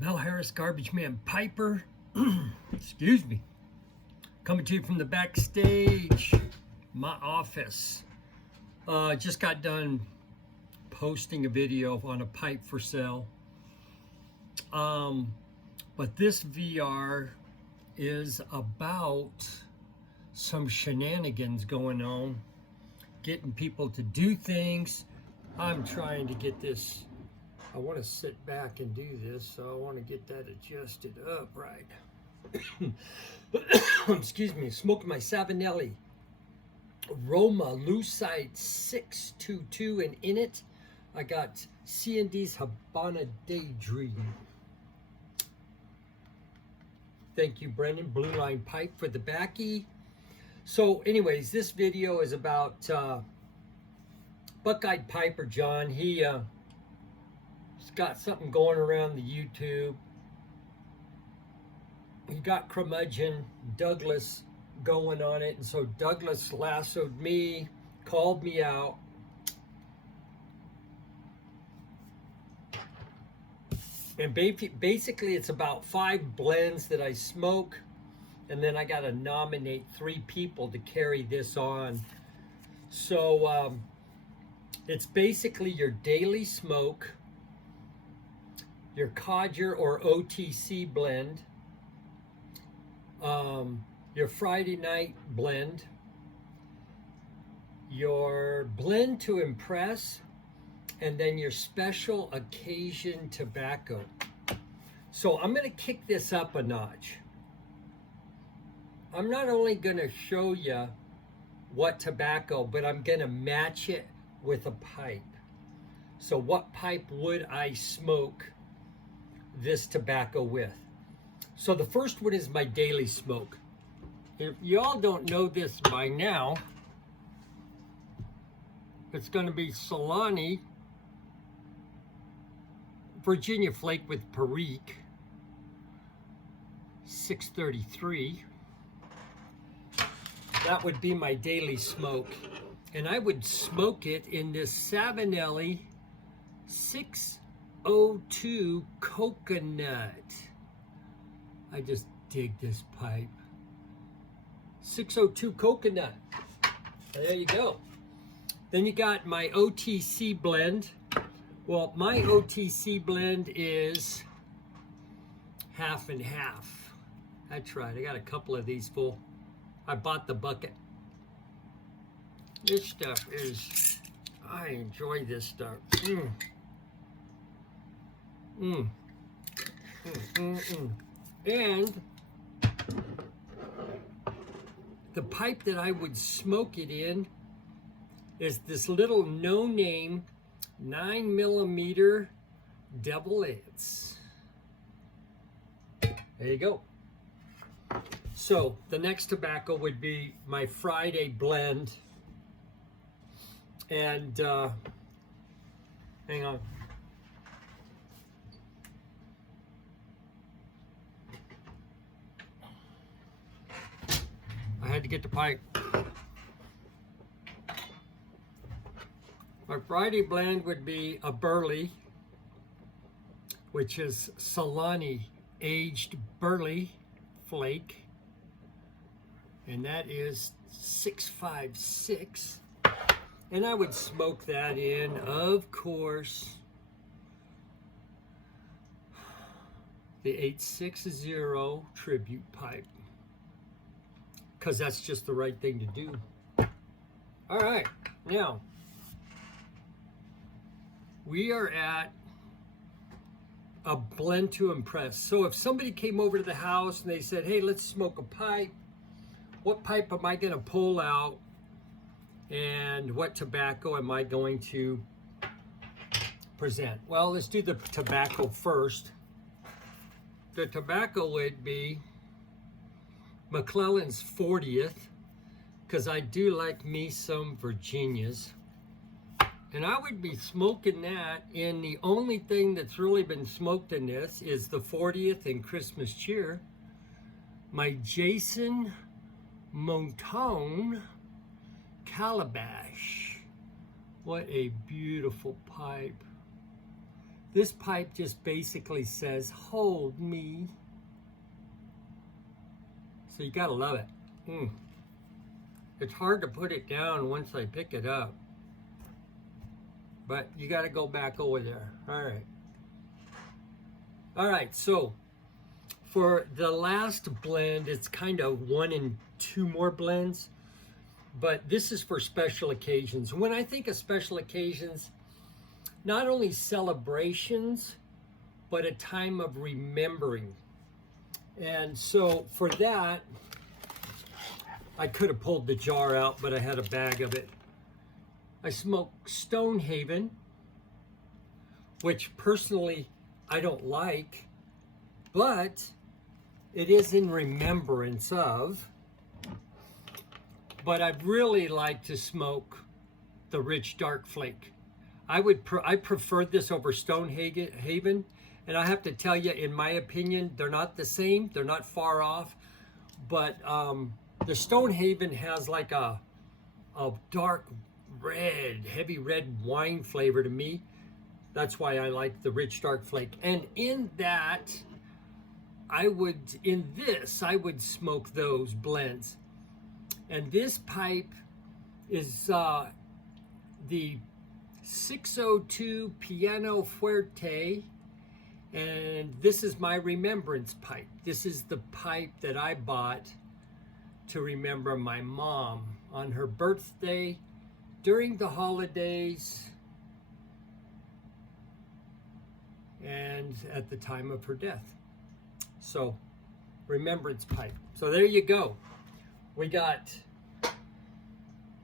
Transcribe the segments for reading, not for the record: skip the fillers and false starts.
Garbagemanpiper, excuse me, coming to you from the backstage, my office. Just got done posting a video on a pipe for sale. But this VR is about some shenanigans going on, getting people to do things. I'm trying to get this. I want to sit back and do this, so I want to get that adjusted up right. Excuse me, smoking my Savinelli Roma Lucite 622, and in it I got C&D's Habana Daydream. Thank you, Brendan. Blue Line Pipe for the backy. So anyways, this video is about Buckeyed Piper John. He's got something going around the YouTube. He got curmudgeon Douglas going on it, and so Douglas lassoed me, called me out. And basically it's about 5 blends that I smoke, and then I got to nominate 3 people to carry this on. So it's basically your daily smoke, your Codger or OTC blend, your Friday night blend, your blend to impress, and then your special occasion tobacco. So I'm going to kick this up a notch. I'm not only going to show you what tobacco, but I'm going to match it with a pipe. So what pipe would I smoke this tobacco with? So the first one is my daily smoke. If y'all don't know this by now, it's going to be Solani Virginia Flake with Perique 633. That would be my daily smoke, and I would smoke it in this Savinelli 602 coconut. I just dig this pipe. 602 coconut. There you go. Then you got my OTC blend. Well, my OTC blend is half and half. That's right. I got a couple of these full. I bought the bucket. This stuff is, I enjoy this stuff. And the pipe that I would smoke it in is this little no-name 9mm Devil Ants. There you go. So the next tobacco would be my Friday blend. And hang on. I had to get the pipe. My Friday blend would be a Burley, which is Solani aged Burley Flake, and that is 656. And I would smoke that in, of course, the 860 tribute pipe, because that's just the right thing to do. All right, now we are at a blend to impress. So if somebody came over to the house and they said, hey, let's smoke a pipe, what pipe am I going to pull out, and what tobacco am I going to present? Well, let's do the tobacco first. The tobacco would be McClellan's 40th, because I do like me some Virginias. And I would be smoking that, and the only thing that's really been smoked in this is the 40th and Christmas Cheer. My Jason Montone Calabash. What a beautiful pipe. This pipe just basically says, hold me. So you gotta love it. It's hard to put it down once I pick it up. But you gotta go back over there. All right, so for the last blend, it's kind of 1 and 2 more blends. But this is for special occasions. When I think of special occasions, not only celebrations, but a time of remembering. And so for that, I could have pulled the jar out, but I had a bag of it. I smoke Stonehaven, which personally I don't like, but it is in remembrance of. But I'd really like to smoke the Rich Dark Flake. I prefer this over Stonehaven, and I have to tell you, in my opinion, they're not the same. They're not far off, but the Stonehaven has like a dark red, heavy red wine flavor to me. That's why I like the Rich Dark Flake. And in that, I would smoke those blends. And this pipe is the 602 Piano Fuerte, and this is my remembrance pipe. This is the pipe that I bought to remember my mom on her birthday, during the holidays, and at the time of her death. So, remembrance pipe. So there you go. We got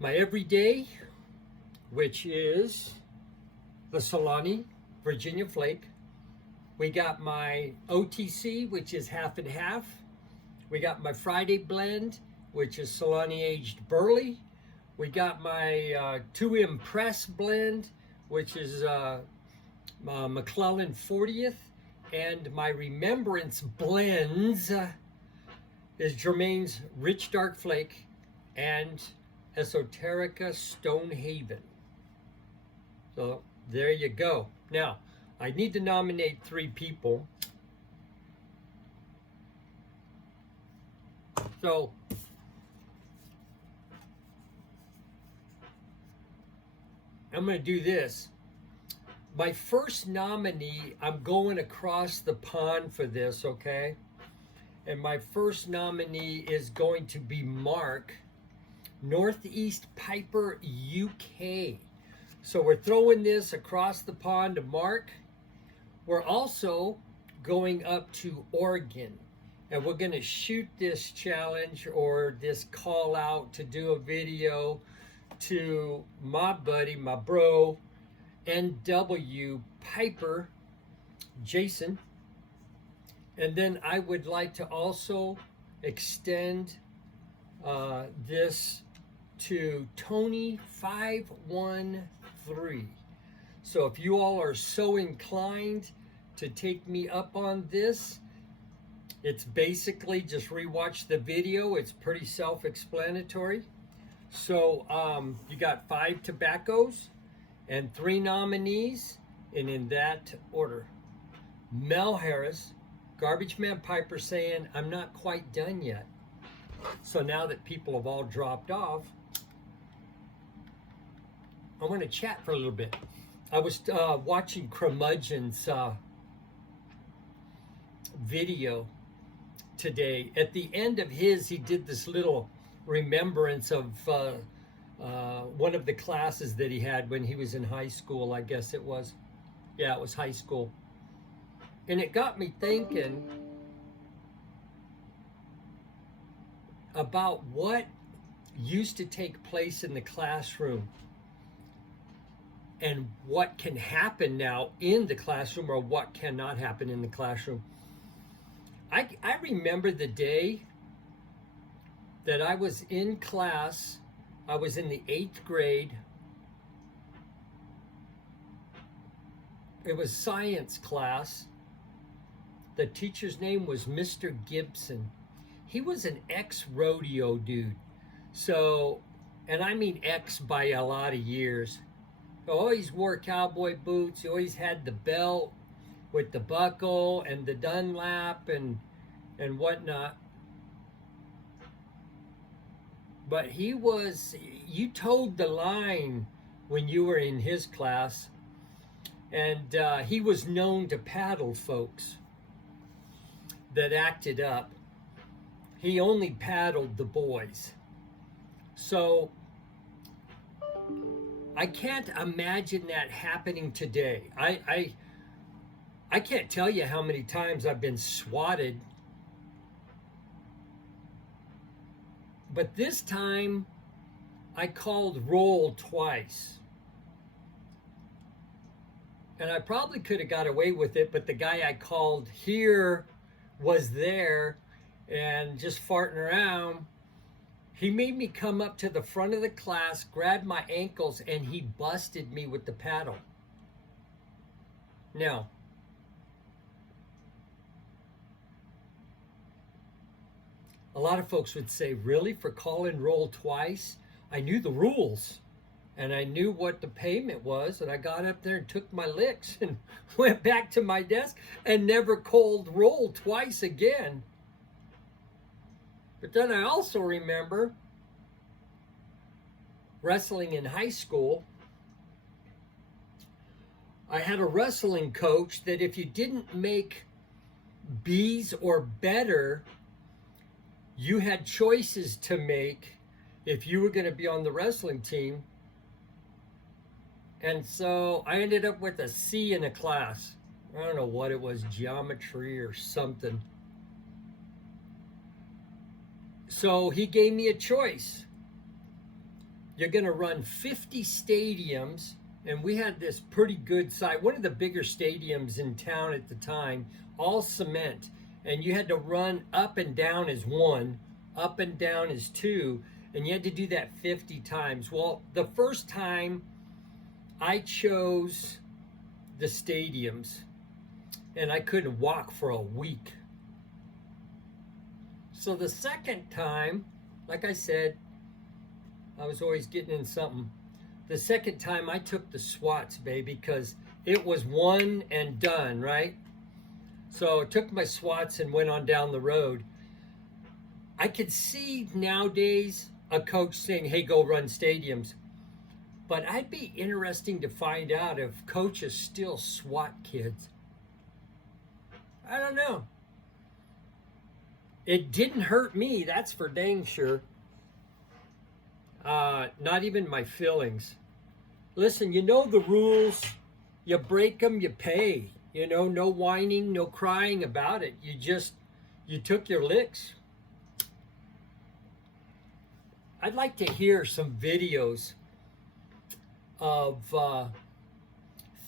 my everyday, which is the Solani Virginia Flake. We got my OTC, which is half and half. We got my Friday blend, which is Solani aged Burley. We got my To Impress blend, which is McClellan 40th. And my remembrance blends is Germain's Rich Dark Flake and Esoterica Stonehaven. So there you go. Now, I need to nominate 3 people. So I'm going to do this. My first nominee, I'm going across the pond for this, okay? And my first nominee is going to be Mark, Northeast Piper, UK. So we're throwing this across the pond to Mark. We're also going up to Oregon, and we're going to shoot this challenge or this call out to do a video to my buddy, my bro, NW Piper, Jason. And then I would like to also extend this to Tony 513. So if you all are so inclined to take me up on this, it's basically just rewatch the video. It's pretty self-explanatory. So you got 5 tobaccos and 3 nominees, and in that order. Mel Harris, Garbagemanpiper saying, I'm not quite done yet. So now that people have all dropped off, I want to chat for a little bit. I was watching Curmudgeon's video today. At the end of his, he did this little remembrance of one of the classes that he had when he was in high school, I guess it was. Yeah, it was high school. And it got me thinking about what used to take place in the classroom and what can happen now in the classroom or what cannot happen in the classroom. I remember the day that I was in class. I was in the 8th grade. It was science class. The teacher's name was Mr. Gibson. He was an ex-rodeo dude. So, and I mean ex by a lot of years. always wore cowboy boots. He always had the belt with the buckle and the Dunlap and whatnot. But you towed the line when you were in his class, and he was known to paddle folks that acted up. He only paddled the boys. So I can't imagine that happening today. I can't tell you how many times I've been swatted. But this time, I called roll twice. And I probably could have got away with it, but the guy I called here was there and just farting around. He made me come up to the front of the class, grabbed my ankles, and he busted me with the paddle. Now, a lot of folks would say, really, for calling roll twice? I knew the rules, and I knew what the payment was, and I got up there and took my licks and went back to my desk and never called roll twice again. But then I also remember wrestling in high school. I had a wrestling coach that if you didn't make B's or better, you had choices to make if you were going to be on the wrestling team. And so I ended up with a C in a class. I don't know what it was, geometry or something. So he gave me a choice. You're going to run 50 stadiums, and we had this pretty good site, one of the bigger stadiums in town at the time, all cement. And you had to run up and down as one, up and down as two, and you had to do that 50 times. Well, the first time I chose the stadiums, and I couldn't walk for a week. So the second time, like I said, I was always getting in something. The second time I took the SWATs, baby, because it was one and done, right? So I took my SWATs and went on down the road. I could see nowadays a coach saying, hey, go run stadiums. But I'd be interesting to find out if coaches still SWAT kids. I don't know. It didn't hurt me, that's for dang sure. Not even my feelings. Listen, you know the rules. You break them, you pay. You know, no whining, no crying about it. You took your licks. I'd like to hear some videos of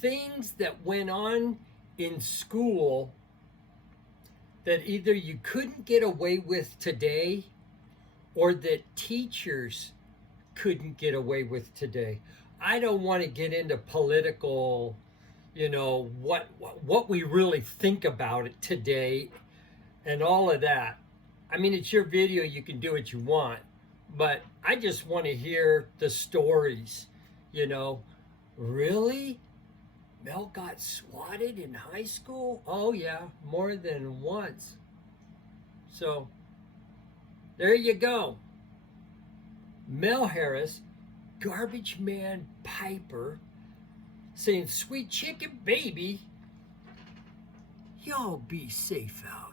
things that went on in school that either you couldn't get away with today or that teachers couldn't get away with today. I don't want to get into political, you know, what we really think about it today and all of that. I mean, it's your video, you can do what you want, but I just want to hear the stories, you know. Really? Mel got swatted in high school? Oh yeah, more than once. So, there you go. Mel Harris, Garbagemanpiper, saying, sweet chicken baby, y'all be safe out